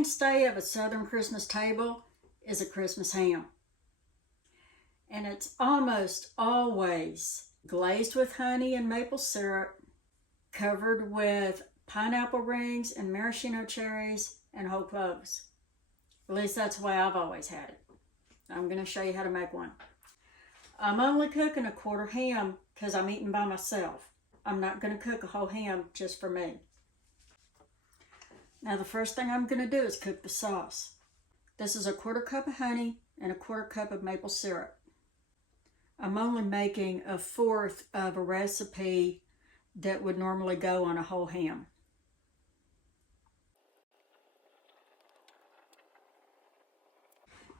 mainstay of a Southern Christmas table is a Christmas ham. And it's almost always glazed with honey and maple syrup, covered with pineapple rings and maraschino cherries and whole cloves. At least that's the way I've always had it. I'm going to show you how to make one. I'm only cooking a quarter ham because I'm eating by myself. I'm not going to cook a whole ham just for me. Now the first thing I'm going to do is cook the sauce. This is a quarter cup of honey and a quarter cup of maple syrup. I'm only making a fourth of a recipe that would normally go on a whole ham.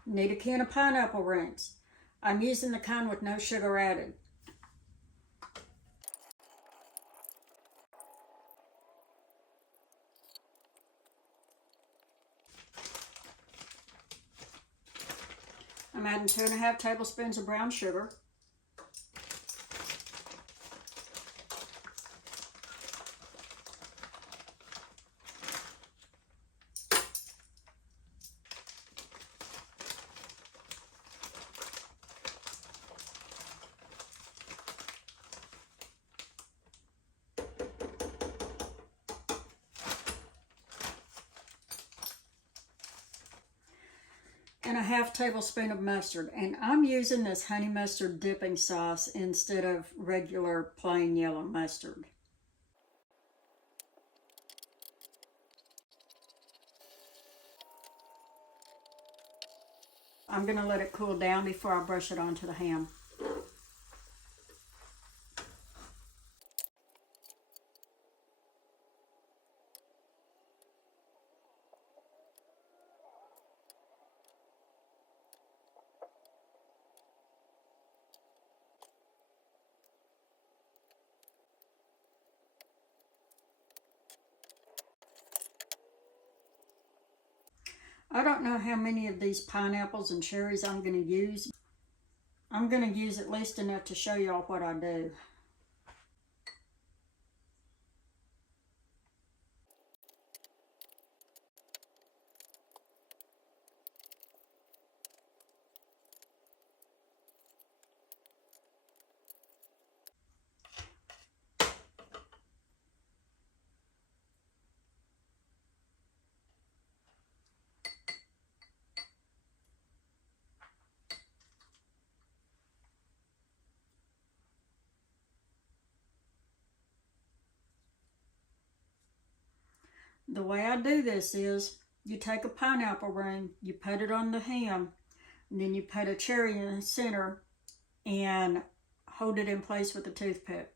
Need a can of pineapple rings. I'm using the kind with no sugar added. I'm adding 2½ tablespoons of brown sugar. And a ½ tablespoon of mustard. And I'm using this honey mustard dipping sauce instead of regular plain yellow mustard. I'm going to let it cool down before I brush it onto the ham. I don't know how many of these pineapples and cherries I'm going to use. I'm going to use at least enough to show y'all what I do. The way I do this is, you take a pineapple ring, you put it on the ham, and then you put a cherry in the center and hold it in place with a toothpick.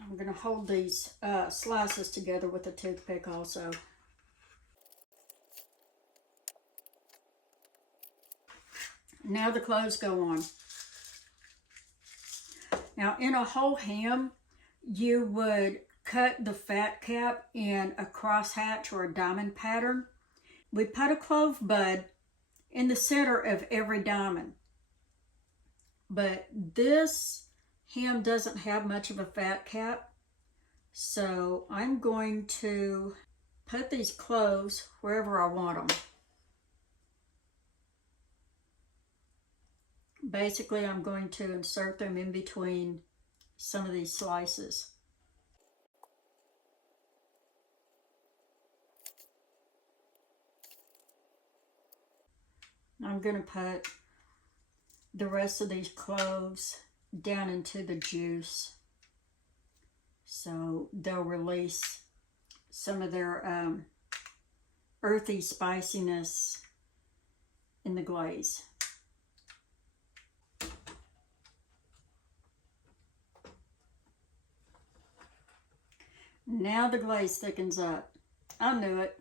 I'm going to hold these slices together with a toothpick also. Now the cloves go on. Now in a whole ham, you would cut the fat cap in a crosshatch or a diamond pattern. We put a clove bud in the center of every diamond. But this ham doesn't have much of a fat cap, so I'm going to put these cloves wherever I want them. Basically, I'm going to insert them in between some of these slices. I'm going to put the rest of these cloves down into the juice so they'll release some of their earthy spiciness in the glaze. Now the glaze thickens up. I knew it.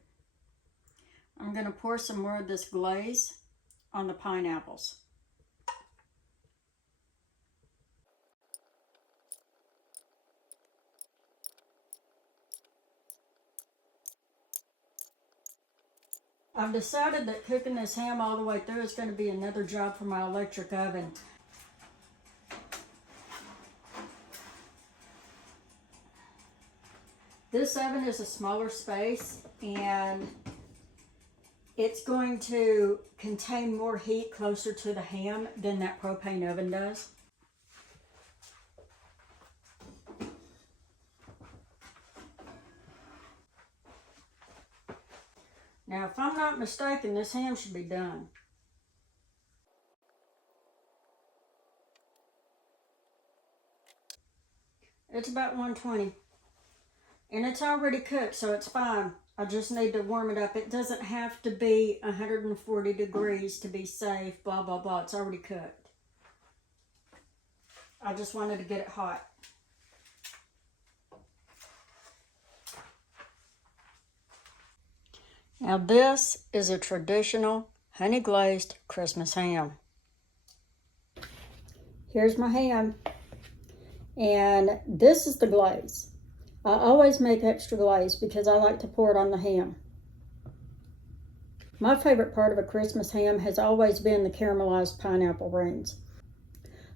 I'm going to pour some more of this glaze on the pineapples. I've decided that cooking this ham all the way through is going to be another job for my electric oven. This oven is a smaller space, and it's going to contain more heat closer to the ham than that propane oven does. Now, if I'm not mistaken, this ham should be done. It's about 120. And it's already cooked, so it's fine. I just need to warm it up. It doesn't have to be 140 degrees to be safe, blah, blah, blah. It's already cooked. I just wanted to get it hot. Now this is a traditional honey glazed Christmas ham. Here's my ham. And this is the glaze. I always make extra glaze because I like to pour it on the ham. My favorite part of a Christmas ham has always been the caramelized pineapple rings.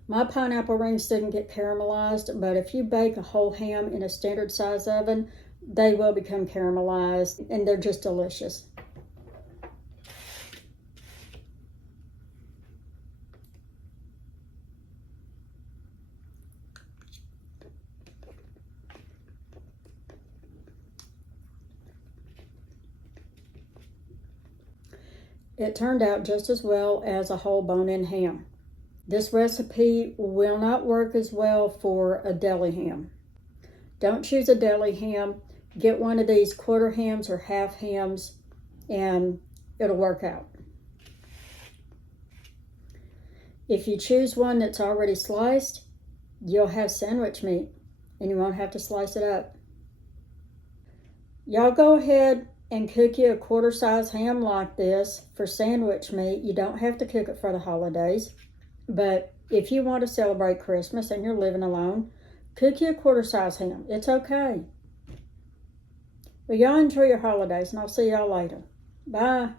My pineapple rings didn't get caramelized, but if you bake a whole ham in a standard size oven, they will become caramelized, and they're just delicious. It turned out just as well as a whole bone-in ham. This recipe will not work as well for a deli ham. Don't choose a deli ham. Get one of these quarter hams or half hams, and it'll work out. If you choose one that's already sliced, you'll have sandwich meat, and you won't have to slice it up. Y'all go ahead and cook you a quarter size ham like this for sandwich meat. You don't have to cook it for the holidays, but if you want to celebrate Christmas and you're living alone, cook you a quarter size ham. It's okay. Well, y'all enjoy your holidays, and I'll see y'all later. Bye.